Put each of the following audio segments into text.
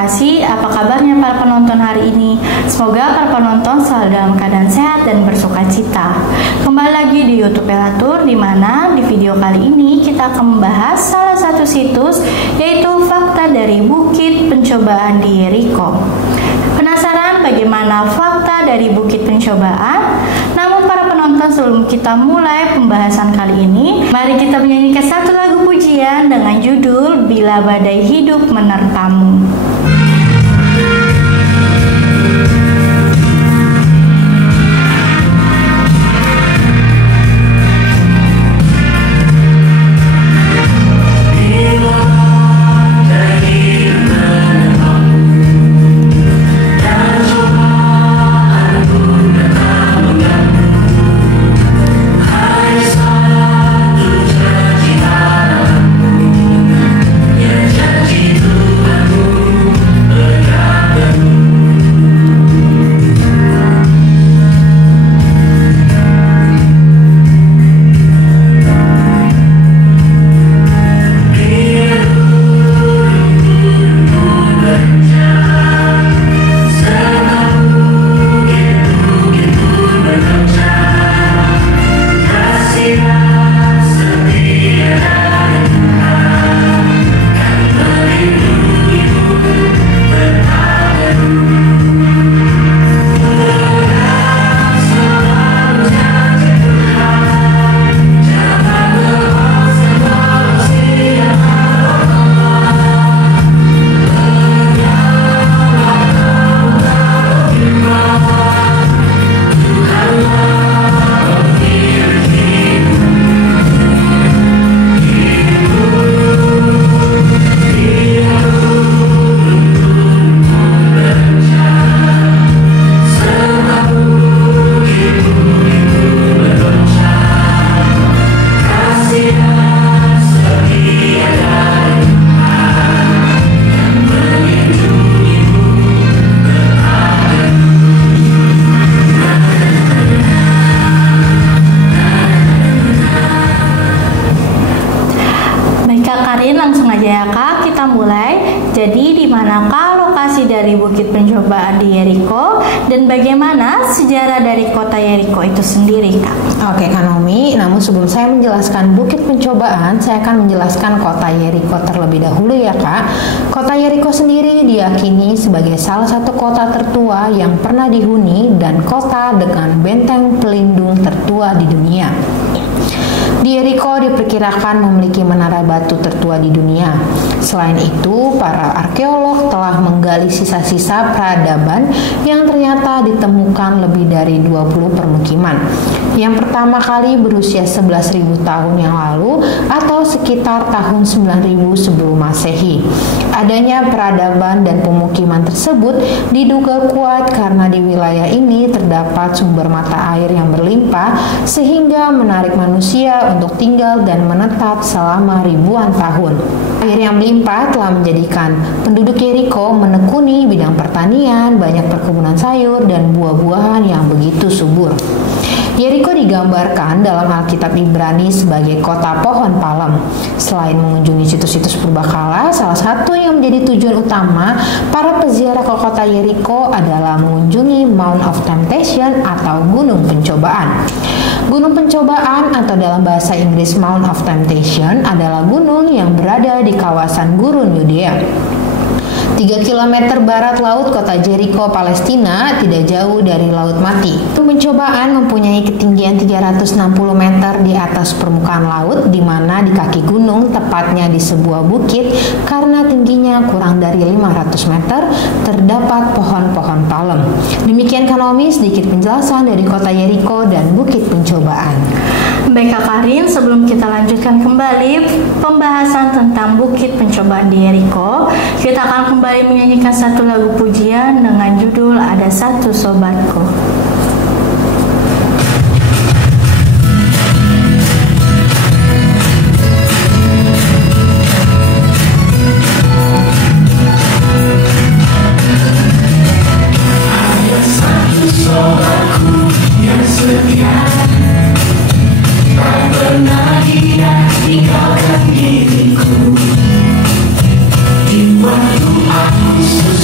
kasih. Apa kabarnya para penonton hari ini? Semoga para penonton selalu dalam keadaan sehat dan bersuka cita. Kembali lagi di YouTube Elatur, di mana di video kali ini kita akan membahas salah satu situs, yaitu fakta dari Bukit Pencobaan di Yeriko. Penasaran bagaimana fakta dari Bukit Pencobaan? Namun para penonton, sebelum kita mulai pembahasan kali ini, mari kita menyanyikan satu lagu pujian dengan judul Bila Badai Hidup Menerpamu. Langsung aja ya Kak, kita mulai. Jadi di manakah lokasi dari Bukit Pencobaan di Yeriko dan bagaimana sejarah dari kota Yeriko itu sendiri Kak? Oke Kak Naomi, namun sebelum saya menjelaskan Bukit Pencobaan, saya akan menjelaskan kota Yeriko terlebih dahulu ya Kak. Kota Yeriko sendiri diyakini sebagai salah satu kota tertua yang pernah dihuni dan kota dengan benteng pelindung tertua di dunia. Di Yeriko diperkirakan memiliki menara batu tertua di dunia. Selain itu, para arkeolog telah menggali sisa-sisa peradaban yang ternyata ditemukan lebih dari 20 permukiman. Yang pertama kali berusia 11.000 tahun yang lalu atau sekitar tahun 9.000 sebelum Masehi. Adanya peradaban dan pemukiman tersebut diduga kuat karena di wilayah ini terdapat sumber mata air yang berlimpah sehingga menarik manusia untuk tinggal dan menetap selama ribuan tahun. Air yang melimpah telah menjadikan penduduk Yeriko menekuni bidang pertanian, banyak perkebunan sayur dan buah-buahan yang begitu subur. Yeriko digambarkan dalam Alkitab Ibrani sebagai kota pohon palem. Selain mengunjungi situs-situs purbakala, salah satu yang menjadi tujuan utama para peziarah ke kota Yeriko adalah mengunjungi Mount of Temptation atau Gunung Pencobaan. Gunung Pencobaan atau dalam bahasa Inggris Mount of Temptation adalah gunung yang berada di kawasan gurun Yudea. 3 km barat laut kota Jericho, Palestina, tidak jauh dari Laut Mati. Pencobaan mempunyai ketinggian 360 meter di atas permukaan laut, di mana di kaki gunung, tepatnya di sebuah bukit, karena tingginya kurang dari 500 meter, terdapat pohon-pohon palem. Demikian Kanomi, sedikit penjelasan dari kota Jericho dan Bukit Pencobaan. Baik Kak Karin, sebelum kita lanjutkan kembali pembahasan tentang Bukit Pencobaan di Yeriko, kita akan kembali menyanyikan satu lagu pujian dengan judul Ada Satu Sobatku. Di waktu aku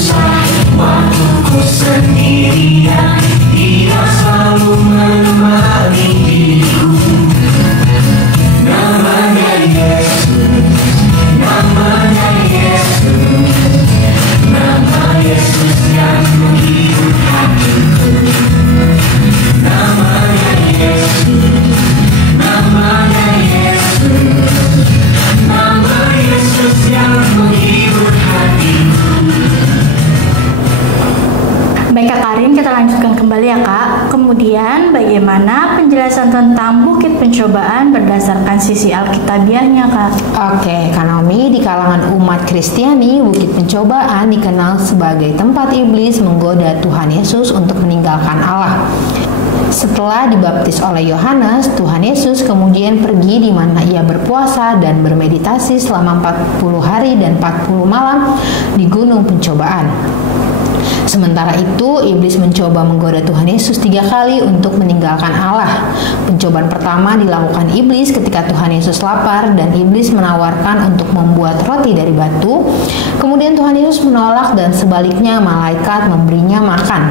Kak. Kemudian bagaimana penjelasan tentang bukit pencobaan berdasarkan sisi Alkitabiahnya Kak? Oke, Kak Naomi, di kalangan umat Kristiani, bukit pencobaan dikenal sebagai tempat iblis menggoda Tuhan Yesus untuk meninggalkan Allah. Setelah dibaptis oleh Yohanes, Tuhan Yesus kemudian pergi di mana ia berpuasa dan bermeditasi selama 40 hari dan 40 malam di gunung pencobaan. Sementara itu, iblis mencoba menggoda Tuhan Yesus 3 kali untuk meninggalkan Allah. Pencobaan pertama dilakukan iblis ketika Tuhan Yesus lapar dan iblis menawarkan untuk membuat roti dari batu. Kemudian Tuhan Yesus menolak dan sebaliknya malaikat memberinya makan.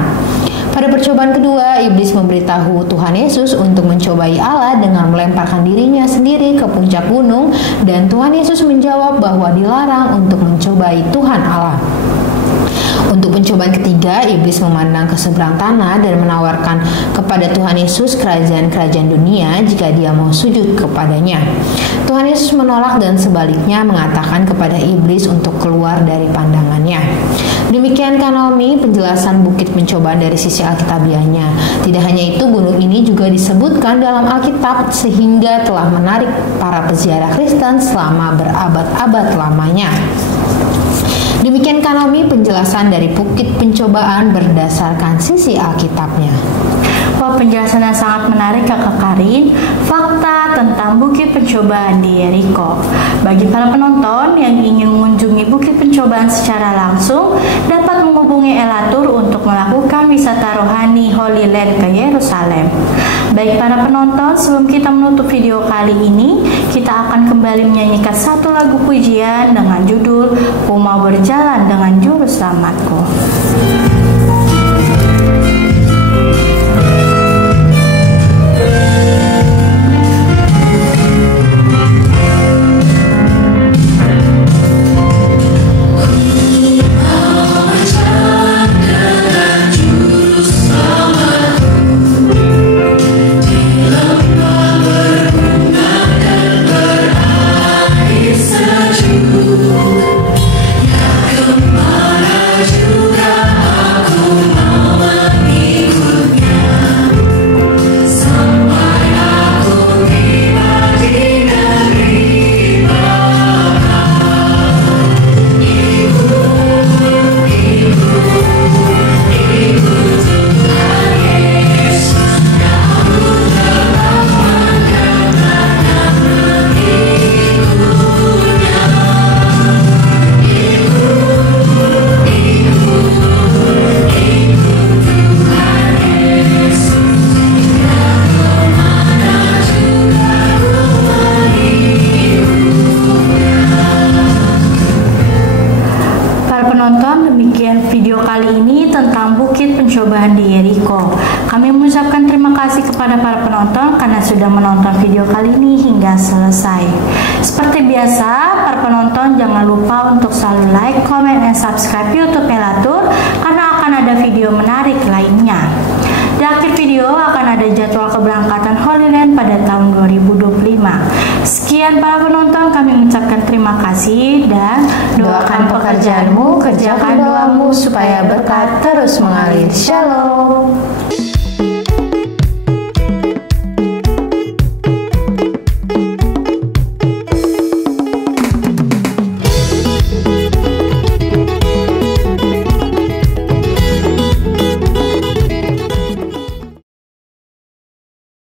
Pada percobaan kedua, iblis memberitahu Tuhan Yesus untuk mencobai Allah dengan melemparkan dirinya sendiri ke puncak gunung, dan Tuhan Yesus menjawab bahwa dilarang untuk mencobai Tuhan Allah. Untuk pencobaan ketiga, iblis memandang ke seberang tanah dan menawarkan kepada Tuhan Yesus kerajaan-kerajaan dunia jika dia mau sujud kepadanya. Tuhan Yesus menolak dan sebaliknya mengatakan kepada iblis untuk keluar dari pandangannya. Demikian Kak Naomi penjelasan bukit pencobaan dari sisi Alkitabiahnya. Tidak hanya itu, gunung ini juga disebutkan dalam Alkitab sehingga telah menarik para peziarah Kristen selama berabad-abad lamanya. Demikian Kak Naomi penjelasan dari bukit pencobaan berdasarkan sisi Alkitabnya. Wah, penjelasan yang sangat menarik Kakak Karin. Fakta tentang bukit pencobaan di Yeriko. Bagi para penonton yang ingin mengunjungi bukit pencobaan secara langsung, dapat menghubungi Elatur untuk melakukan wisata rohani Holy Land ke Yerusalem. Baik para penonton, sebelum kita menutup video kali ini, kita akan kembali menyanyikan satu lagu pujian dengan judul Ku Mau Berjalan Dengan Juru Selamatku. Demikian video kali ini tentang bukit pencobaan di Yeriko. Kami mengucapkan terima kasih kepada para penonton karena sudah menonton video kali ini hingga selesai. Seperti biasa, para penonton jangan lupa untuk selalu like, comment, dan subscribe YouTube Elatur karena akan ada video menarik lainnya. Di akhir video akan ada jadwal keberangkatan Holy Land pada tahun 2025. Sekian para penonton, kami mengucapkan terima kasih dan doakan pekerjaanmu, kerjakan doamu supaya berkat terus mengalir. Shalom.